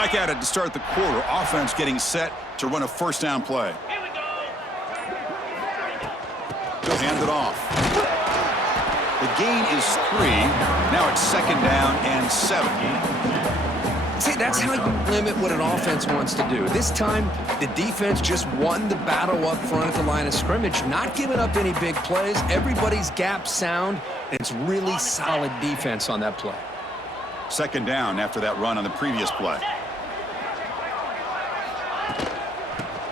Back at it to start the quarter. Offense getting set to run a first down play. Here we go. They'll hand it off. The gain is 3. Now it's second down and 7. See, that's how you limit what an offense wants to do. This time, the defense just won the battle up front at the line of scrimmage, not giving up any big plays. Everybody's gap sound, and it's really solid defense on that play. Second down after that run on the previous play.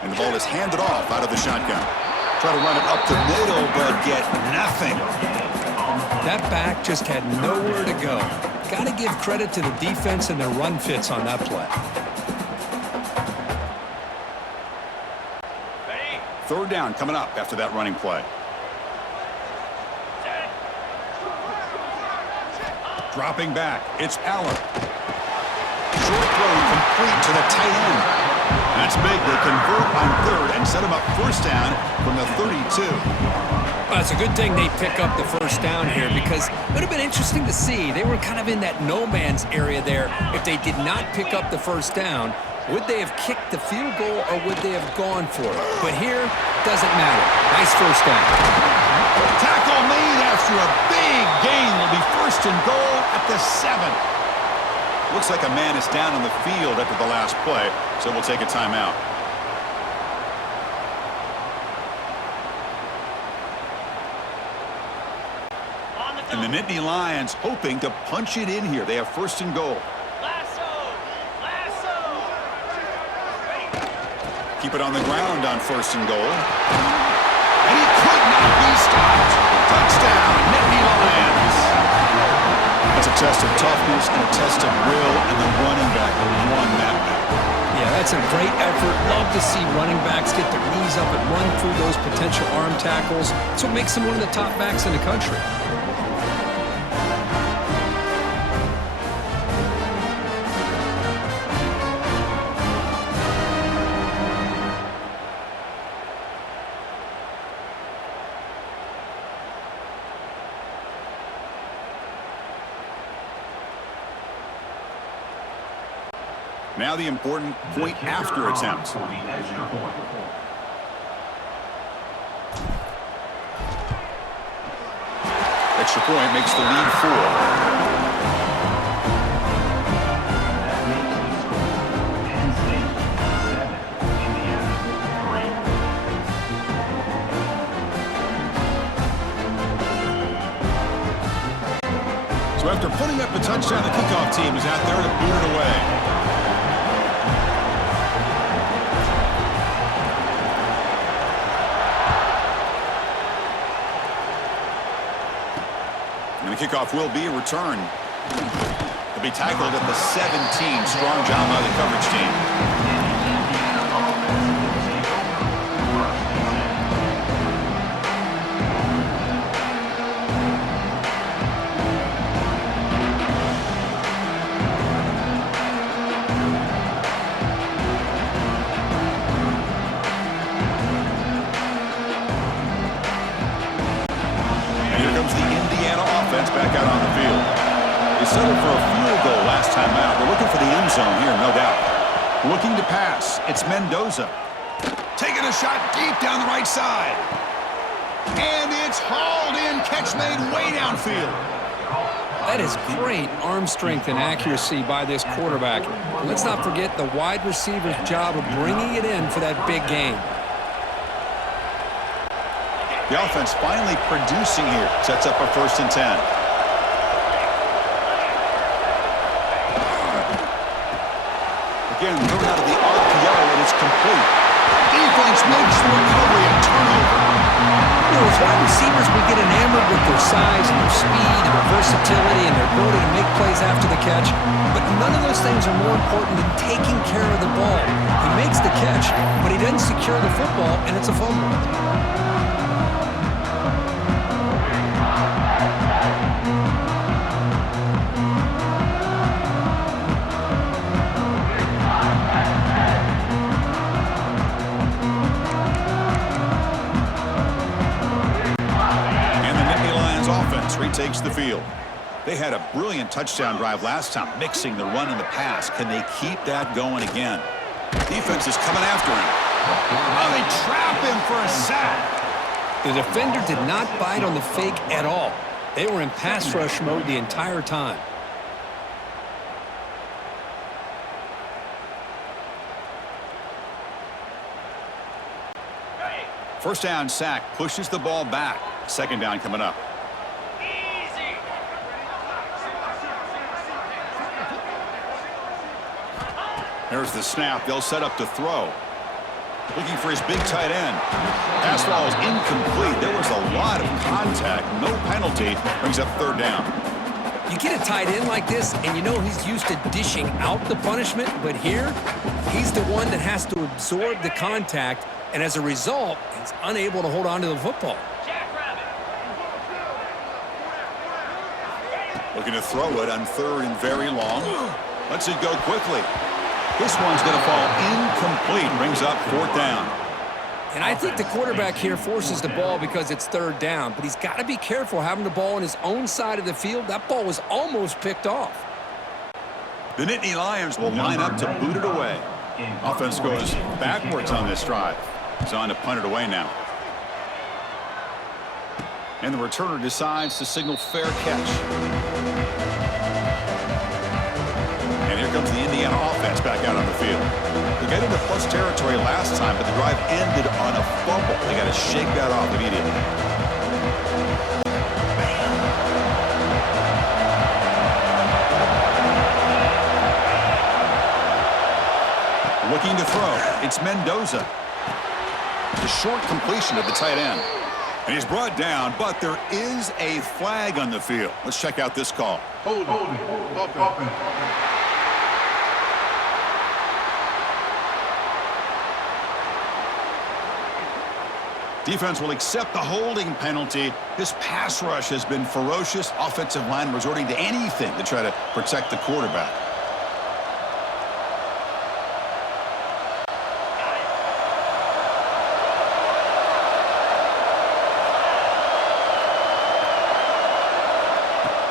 And the ball is handed off out of the shotgun. Try to run it up the middle, but get nothing. That back just had nowhere to go. Got to give credit to the defense and their run fits on that play. Ready? Third down coming up after that running play. Set. Dropping back, it's Allen. Short throw complete to the tight end. That's big. They convert on third and set him up first down from the 32. Well, it's a good thing they pick up the first down here because it would have been interesting to see. They were kind of in that no man's area there. If they did not pick up the first down, would they have kicked the field goal or would they have gone for it? But here, doesn't matter. Nice first down. Tackle made after a big gain. Will be first and goal at the 7. Looks like a man is down on the field after the last play, so we'll take a timeout. And the Nittany Lions hoping to punch it in here. They have first and goal. Lasso. Lasso. Ready? Keep it on the ground on first and goal. And he could not be stopped. Touchdown, Nittany Lions. That's a test of toughness and a test of will, and the running back won that battle. Yeah, that's a great effort. Love to see running backs get their knees up and run through those potential arm tackles. That's what makes them one of the top backs in the country. Now the important point after attempt. Extra point makes the lead 4. So after putting up a touchdown, the kickoff team is out there to boot it away. And the kickoff will be a return. He'll be tackled at the 17. Strong job by the coverage team. Back out on the field. They settled for a field goal last time out. They're looking for the end zone here, no doubt. Looking to pass. It's Mendoza. Taking a shot deep down the right side. And it's hauled in. Catch made way downfield. That is great arm strength and accuracy by this quarterback. Let's not forget the wide receiver's job of bringing it in for that big gain. The offense finally producing here. Sets up a first and 10. Again, thrown out of the RPO, and it's complete. Defense makes the recovery and turnover. You know, as wide receivers, we get enamored with their size and their speed and their versatility and their ability to make plays after the catch. But none of those things are more important than taking care of the ball. He makes the catch, but he doesn't secure the football, and it's a fumble. Takes the field. They had a brilliant touchdown drive last time, mixing the run and the pass. Can they keep that going again? Defense is coming after him. Oh, they trap him for a sack. The defender did not bite on the fake at all. They were in pass rush mode the entire time. First down sack pushes the ball back. Second down coming up. Easy. There's the snap. They'll set up to throw. Looking for his big tight end. Pass ball is incomplete. There was a lot of contact. No penalty. Brings up third down. You get a tight end like this, and you know he's used to dishing out the punishment, but here, he's the one that has to absorb the contact, and as a result, he's unable to hold on to the football. Jackrabbit. Looking to throw it on third and very long. Lets it go quickly. This one's going to fall incomplete. Brings up fourth down. And I think the quarterback here forces the ball because it's third down, but he's got to be careful having the ball on his own side of the field. That ball was almost picked off. The Nittany Lions will line up to boot it away. Offense goes backwards on this drive. He's on to punt it away now. And the returner decides to signal fair catch. And here comes the Indiana offense back out on the field. They got into plus territory last time, but the drive ended on a fumble. They got to shake that off immediately. Looking to throw. It's Mendoza. The short completion of the tight end. And he's brought down, but there is a flag on the field. Let's check out this call. Hold it. Defense will accept the holding penalty. This pass rush has been ferocious. Offensive line resorting to anything to try to protect the quarterback.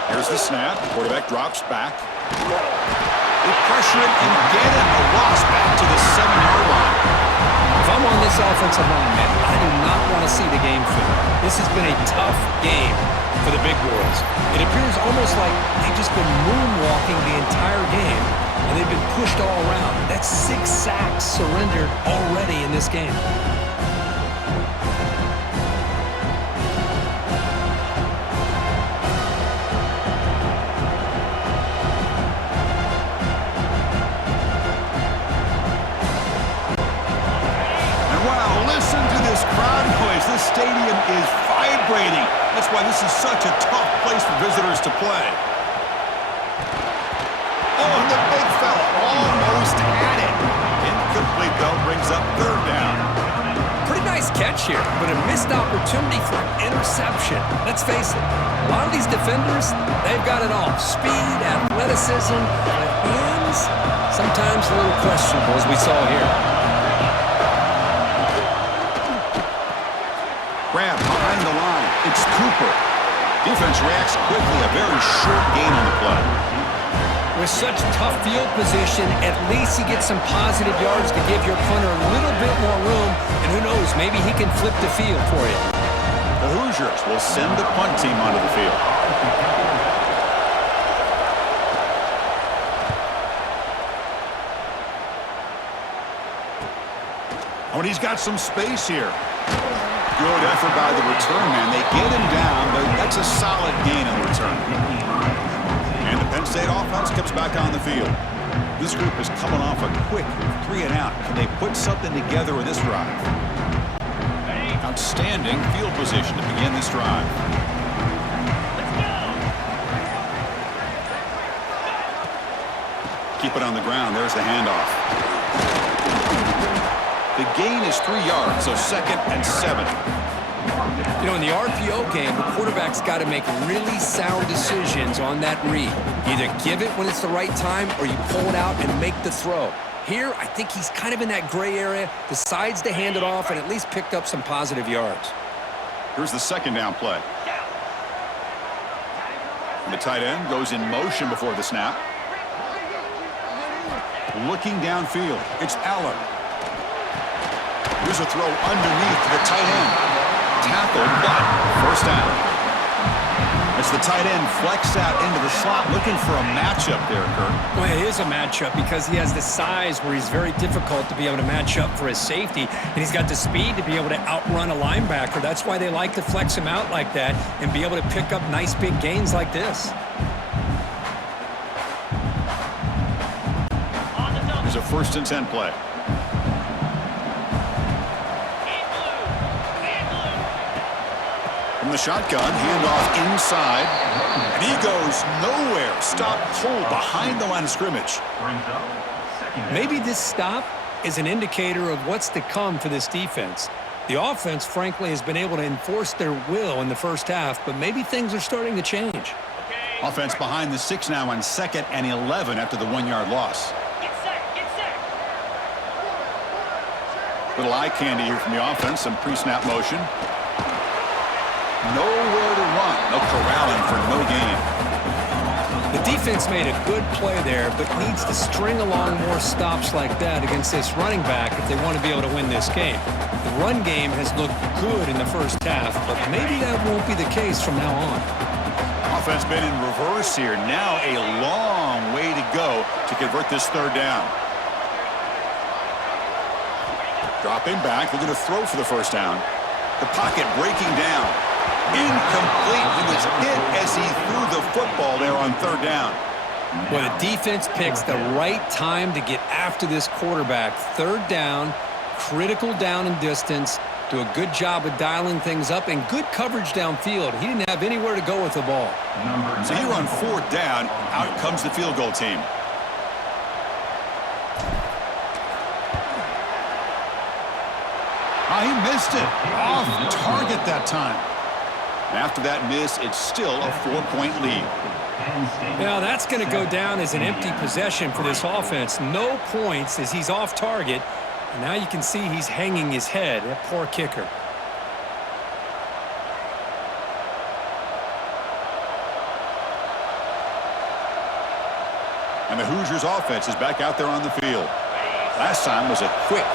Here's the snap. Quarterback drops back. They pressure him and get him. A loss back to the 7-yard line. If I'm on this offensive line, man, I do not want to see the game film. This has been a tough game for the big boys. It appears almost like they've just been moonwalking the entire game, and they've been pushed all around. That's 6 sacks surrendered already in this game. Listen to this crowd noise. This stadium is vibrating. That's why this is such a tough place for visitors to play. Oh, and the big fella almost had it. Incomplete, though, brings up third down. Pretty nice catch here, but a missed opportunity for an interception. Let's face it, a lot of these defenders, they've got it all. Speed, athleticism, but hands, sometimes a little questionable, as we saw here. Grab behind the line. It's Cooper. Defense reacts quickly. A very short gain on the play. With such tough field position, at least you get some positive yards to give your punter a little bit more room. And who knows, maybe he can flip the field for you. The Hoosiers will send the punt team onto the field. Oh, and he's got some space here. Good effort by the return man. They get him down, but that's a solid gain on the return. And the Penn State offense comes back on the field. This group is coming off a quick 3-and-out. Can they put something together with this drive? Outstanding field position to begin this drive. Keep it on the ground. There's the handoff. The gain is 3 yards, so 2nd and 7. You know, in the RPO game, the quarterback's got to make really sound decisions on that read. Either give it when it's the right time or you pull it out and make the throw. Here, I think he's kind of in that gray area, decides to hand it off and at least picked up some positive yards. Here's the 2nd down play. And the tight end goes in motion before the snap. Looking downfield, it's Aller. Here's a throw underneath to the tight end. Tackled, but first down. It's the tight end flexed out into the slot, looking for a matchup there, Kirk. Well, it is a matchup because he has the size where he's very difficult to be able to match up for his safety, and he's got the speed to be able to outrun a linebacker. That's why they like to flex him out like that and be able to pick up nice big gains like this. Here's a 1st and 10 play. From the shotgun, handoff inside, and he goes nowhere. Stop cold behind the line of scrimmage. Maybe this stop is an indicator of what's to come for this defense. The offense, frankly, has been able to enforce their will in the first half, but maybe things are starting to change. Offense behind the 6 now on 2nd and 11 after the 1-yard loss. Get set, get set. Little eye candy here from the offense, some pre-snap motion. Nowhere to run. No corralling for no gain. The defense made a good play there, but needs to string along more stops like that against this running back if they want to be able to win this game. The run game has looked good in the first half, but maybe that won't be the case from now on. Offense been in reverse here. Now a long way to go to convert this 3rd down. Dropping back, looking to throw for the 1st down. The pocket breaking down. Incomplete. He was hit as he threw the football there on 3rd down. Well, the defense picks the right time to get after this quarterback. 3rd down, critical down and distance. Do a good job of dialing things up and good coverage downfield. He didn't have anywhere to go with the ball. So here on 4th down, out comes the field goal team. He missed it. Off target that time. After that miss, it's still a 4-point lead. Now that's going to go down as an empty possession for this offense. No points as he's off target. And now you can see he's hanging his head. That poor kicker. And the Hoosiers offense is back out there on the field. Last time was a quick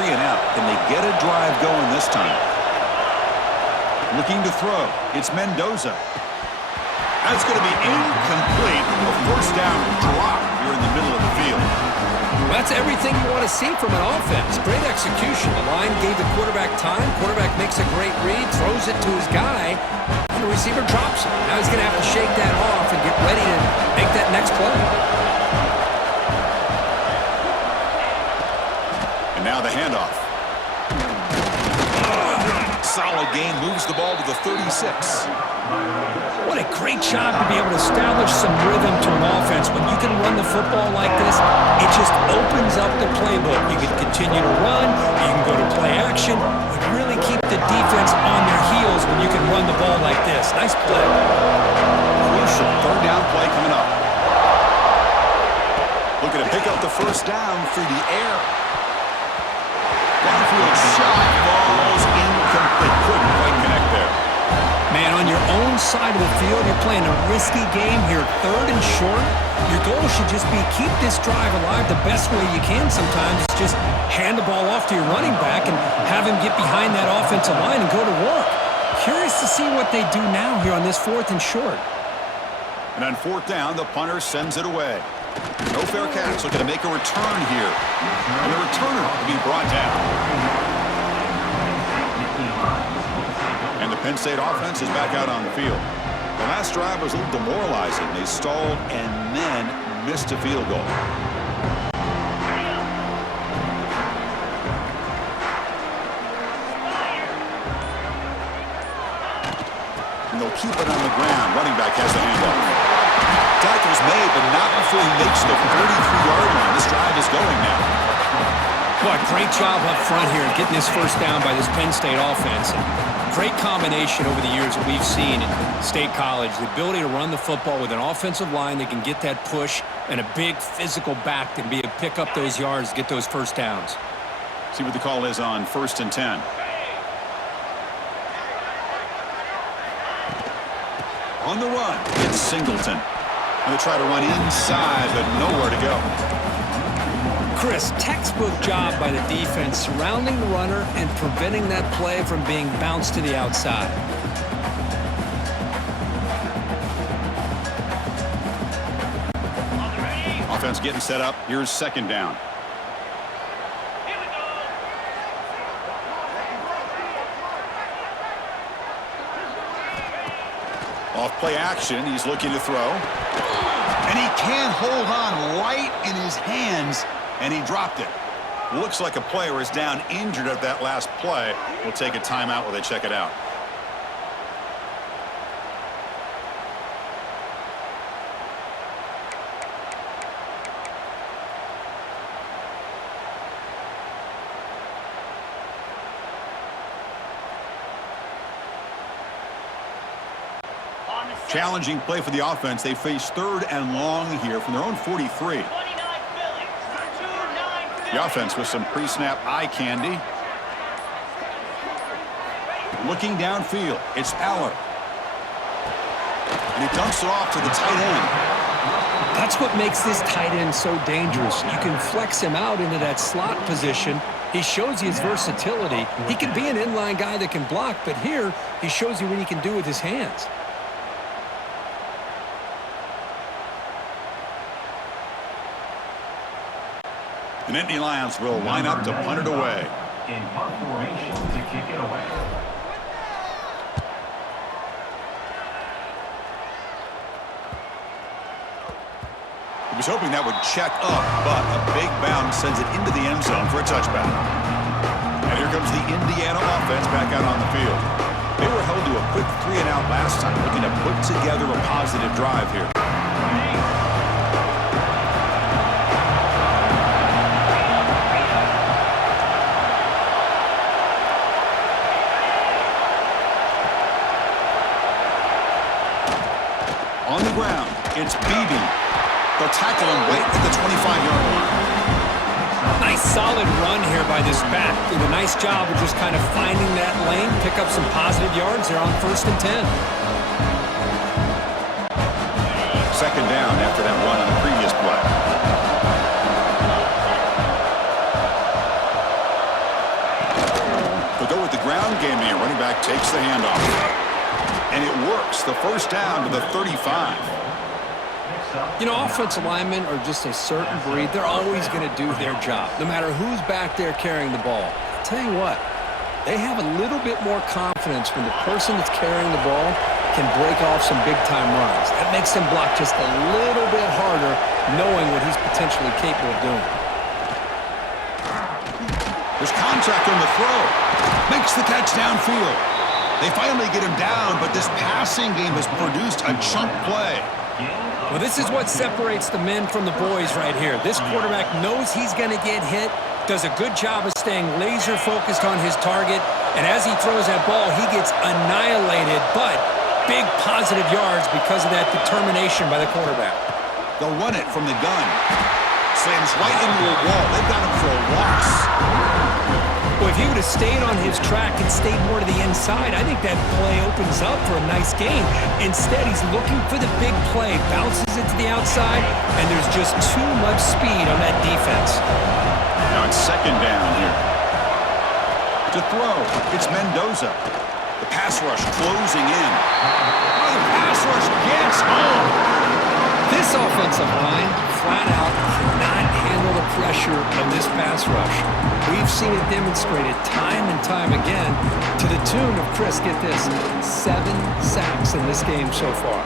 3 and out. Can they get a drive going this time? Looking to throw. It's Mendoza. That's going to be incomplete. A 1st down drop here in the middle of the field. Well, that's everything you want to see from an offense. Great execution. The line gave the quarterback time. Quarterback makes a great read, throws it to his guy, and the receiver drops it. Now he's going to have to shake that off and get ready to make that next play. And now the handoff. Solid gain, moves the ball to the 36. What a great job to be able to establish some rhythm to an offense. When you can run the football like this, it just opens up the playbook. You can continue to run, you can go to play action, but really keep the defense on their heels when you can run the ball like this. Nice play. Crucial 3rd down play coming up. Looking to pick up the 1st down through the air. Downfield shot falls incomplete. Couldn't quite connect there. Man, on your own side of the field, you're playing a risky game here. 3rd and short. Your goal should just be keep this drive alive the best way you can sometimes. It's just hand the ball off to your running back and have him get behind that offensive line and go to work. Curious to see what they do now here on this 4th and short. And on 4th down, the punter sends it away. No fair catch. Looking to make a return here. And the returner will be brought down. And the Penn State offense is back out on the field. The last drive was a little demoralizing. They stalled and then missed a field goal. And they'll keep it on the ground. Running back has the handoff. Tackle's made, but not before he makes the 43-yard line. This drive is going now. Boy, great job up front here getting this 1st down by this Penn State offense. Great combination over the years that we've seen in State College. The ability to run the football with an offensive line that can get that push and a big physical back that can be able to pick up those yards, get those 1st downs. See what the call is on 1st and 10. On the run, it's Singleton. Going to try to run inside, but nowhere to go. Chris, textbook job by the defense surrounding the runner and preventing that play from being bounced to the outside. Offense getting set up. Here's second down. Here we go. Off play action, he's looking to throw. And he can't hold on right in his hands, and he dropped it. Looks like a player is down injured at that last play. We'll take a timeout while they check it out. On the set. Challenging play for the offense. They face 3rd and long here from their own 43. 29 Phillies. 29 Phillies. The offense with some pre-snap eye candy. Looking downfield, it's Aller. And he dumps it off to the tight end. That's what makes this tight end so dangerous. You can flex him out into that slot position. He shows you his versatility. He can be an inline guy that can block, but here he shows you what he can do with his hands. The Nittany Lions will line up to punt it away. In punt formation to kick it away. He was hoping that would check up, but a big bounce sends it into the end zone for a touchback. And here comes the Indiana offense back out on the field. They were held to a quick 3-and-out last time, looking to put together a positive drive here. On the ground, it's Beebe. They'll tackle him right at the 25-yard line. Nice solid run here by this back. Did a nice job of just kind of finding that lane, pick up some positive yards. They're on 1st and 10. Second down after that run on the previous play. They'll go with the ground game here. Running back takes the handoff. And it works. The first down to the 35. You know, offensive linemen are just a certain breed. They're always going to do their job, no matter who's back there carrying the ball. I'll tell you what, they have a little bit more confidence when the person that's carrying the ball can break off some big-time runs. That makes them block just a little bit harder, knowing what he's potentially capable of doing. There's contact on the throw. Makes the catch downfield. They finally get him down, but this passing game has produced a chunk play. Well, this is what separates the men from the boys right here. This quarterback knows he's going to get hit, does a good job of staying laser-focused on his target, and as he throws that ball, he gets annihilated, but big positive yards because of that determination by the quarterback. They'll run it from the gun. Slams right into a wall. They've got him for a loss. Well, if he would have stayed on his track and stayed more to the inside, I think that play opens up for a nice gain. Instead, he's looking for the big play, bounces it to the outside, and there's just too much speed on that defense. Now it's second down here. To throw, it's Mendoza. The pass rush closing in. Oh, the pass rush gets home. This offensive line, flat out, cannot handle the pressure of this pass rush. We've seen it demonstrated time and time again to the tune of, Chris, get this, 7 sacks in this game so far.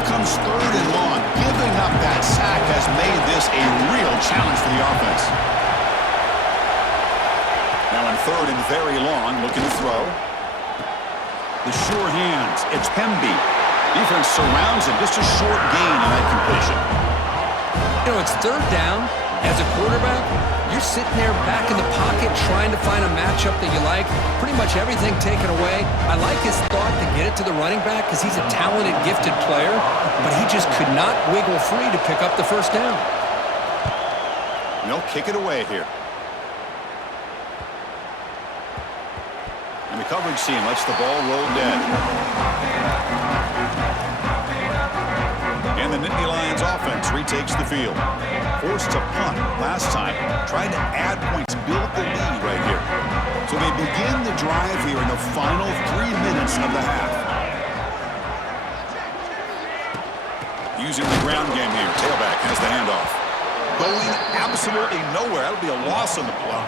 Comes 3rd and long. Giving up that sack has made this a real challenge for the offense. Now on 3rd and very long, looking to throw. The sure hands. It's Pemby. Defense surrounds him. Just a short gain on that completion. You know, it's 3rd down. As a quarterback, you're you're sitting there back in the pocket trying to find a matchup that you like, pretty much everything taken away. I like his thought to get it to the running back because he's a talented, gifted player, but he just could not wiggle free to pick up the first down. They'll kick it away here. And the coverage team lets the ball roll dead. And the Nittany Lions offense retakes the field. Forced to punt last time. Trying to add points, build the lead right here. So they begin the drive here in the final 3 minutes of the half. Using the ground game here. Tailback has the handoff. Going absolutely nowhere. That'll be a loss on the play.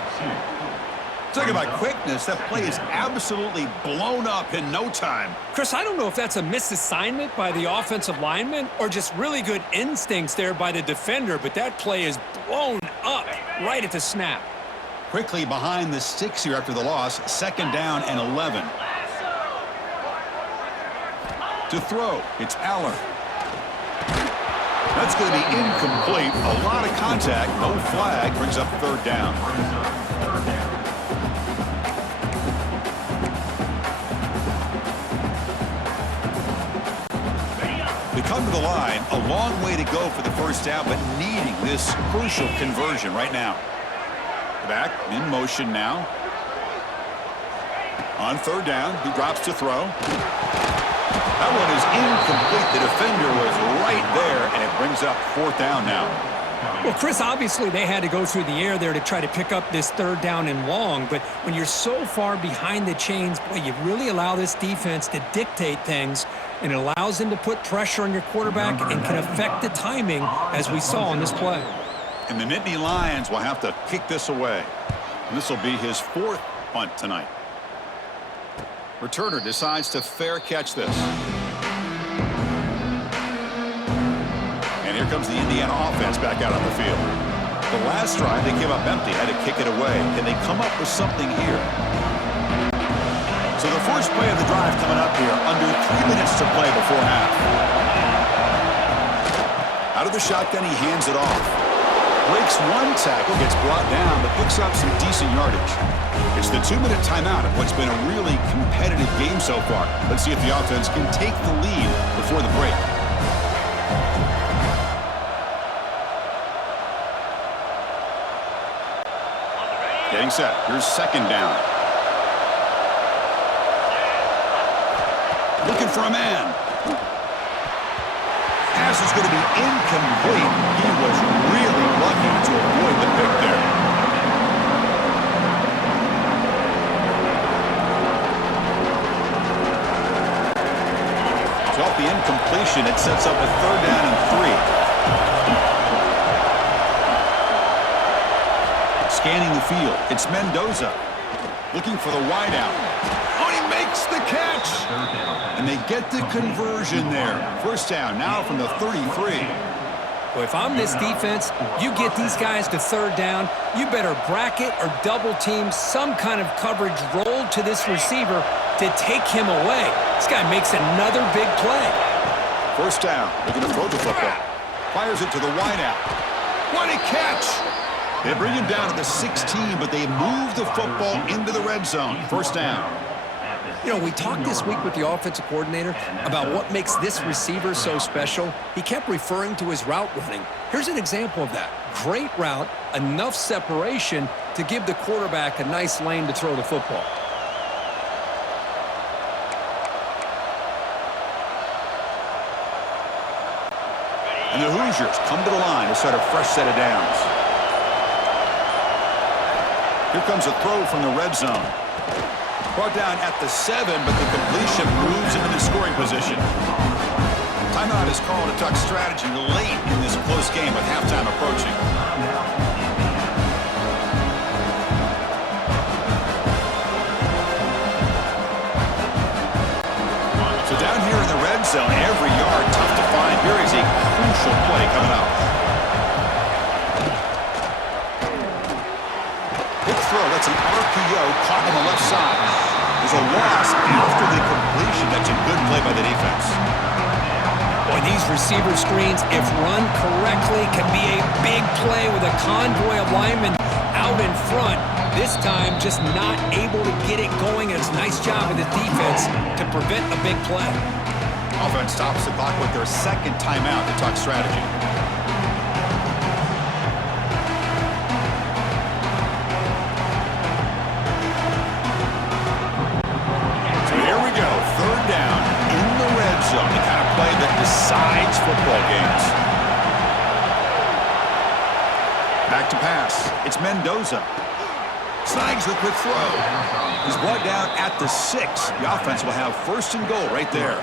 Talking about quickness, that play is absolutely blown up in no time. Chris, I don't know if that's a misassignment by the offensive lineman or just really good instincts there by the defender, but that play is blown up right at the snap. Quickly behind the sticks here after the loss, 2nd down and 11. To throw, it's Aller. That's going to be incomplete. A lot of contact, no flag, brings up 3rd down. They come to the line, a long way to go for the first down, but needing this crucial conversion right now. Back in motion now. On 3rd down, he drops to throw. That one is incomplete. The defender was right there, and it brings up 4th down now. Well, Chris, obviously they had to go through the air there to try to pick up this 3rd down and long, but when you're so far behind the chains, boy, you really allow this defense to dictate things, and it allows them to put pressure on your quarterback and can affect the timing, as we saw on this play. And the Nittany Lions will have to kick this away. And this will be his 4th punt tonight. Returner decides to fair catch this. And here comes the Indiana offense back out on the field. The last drive, they came up empty, had to kick it away. Can they come up with something here? So the first play of the drive coming up here, under 3 minutes to play before half. Out of the shotgun, he hands it off. Breaks one tackle, gets brought down, but picks up some decent yardage. It's the 2-minute timeout of what's been a really competitive game so far. Let's see if the offense can take the lead before the break. Getting set. Here's 2nd down. Looking for a man. Pass is going to be incomplete. He was really lucky to avoid the pick there. So off the incompletion, it sets up a 3rd down and 3. Scanning the field, it's Mendoza. Looking for the wideout. Oh, he makes the catch! And they get the conversion there. 1st down now from the 33. Well, if I'm this defense, you get these guys to 3rd down, you better bracket or double team some kind of coverage rolled to this receiver to take him away. This guy makes another big play. 1st down, looking to throw the football. Fires it to the wideout. What a catch! They bring him down to the 16, but they move the football into the red zone. 1st down. You know, we talked this week with the offensive coordinator about what makes this receiver so special. He kept referring to his route running. Here's an example of that. Great route, enough separation to give the quarterback a nice lane to throw the football. And the Hoosiers come to the line to start a fresh set of downs. Here comes a throw from the red zone. Brought down at the 7, but the completion moves him into scoring position. Timeout is called to talk strategy late in this close game with halftime approaching. So down here in the red zone, every yard tough to find. Here is a crucial play coming up. Big throw, that's an RPO caught on the left side. There's a loss after the completion. That's a good play by the defense. Boy, these receiver screens, if run correctly, can be a big play with a convoy of linemen out out in front. This time, just not able to get it going. It's a nice job of the defense to prevent a big play. Offense stops the clock with their second timeout to talk strategy. So here we go, third down in the red zone, the kind of play that decides football games. Back to pass. It's Mendoza. Snags the quick throw. He's brought down at the 6. The offense will have first and goal right there.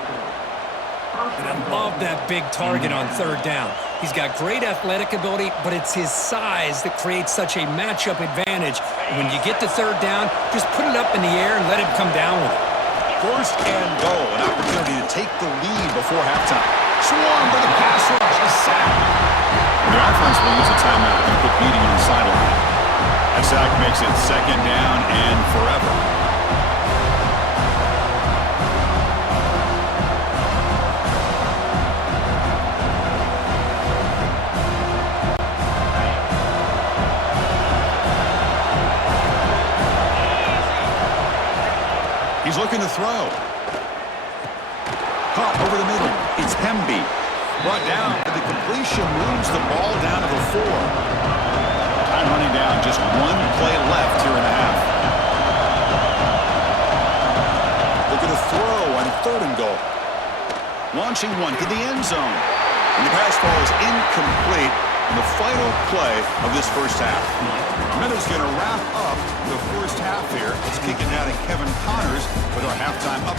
And I love that big target on third down. He's got great athletic ability, but it's his size that creates such a matchup advantage. When you get to third down, just put it up in the air and let him come down with it. First and goal, an opportunity to take the lead before halftime. Swarmed by the pass rush, a sack. And the offense will use a timeout and put beating on the sideline. That sack makes it second down and forever. He's looking to throw. Caught over the middle. It's Hemby. Brought down for the completion. Moves the ball down to the 4. Time running down. Just one play left here in the half. Looking to throw on third and goal. Launching one to the end zone. And the pass falls incomplete in the final play of this first half. Meadows going to wrap up the first half here. Let's kick it now to Kevin Connors with our halftime update.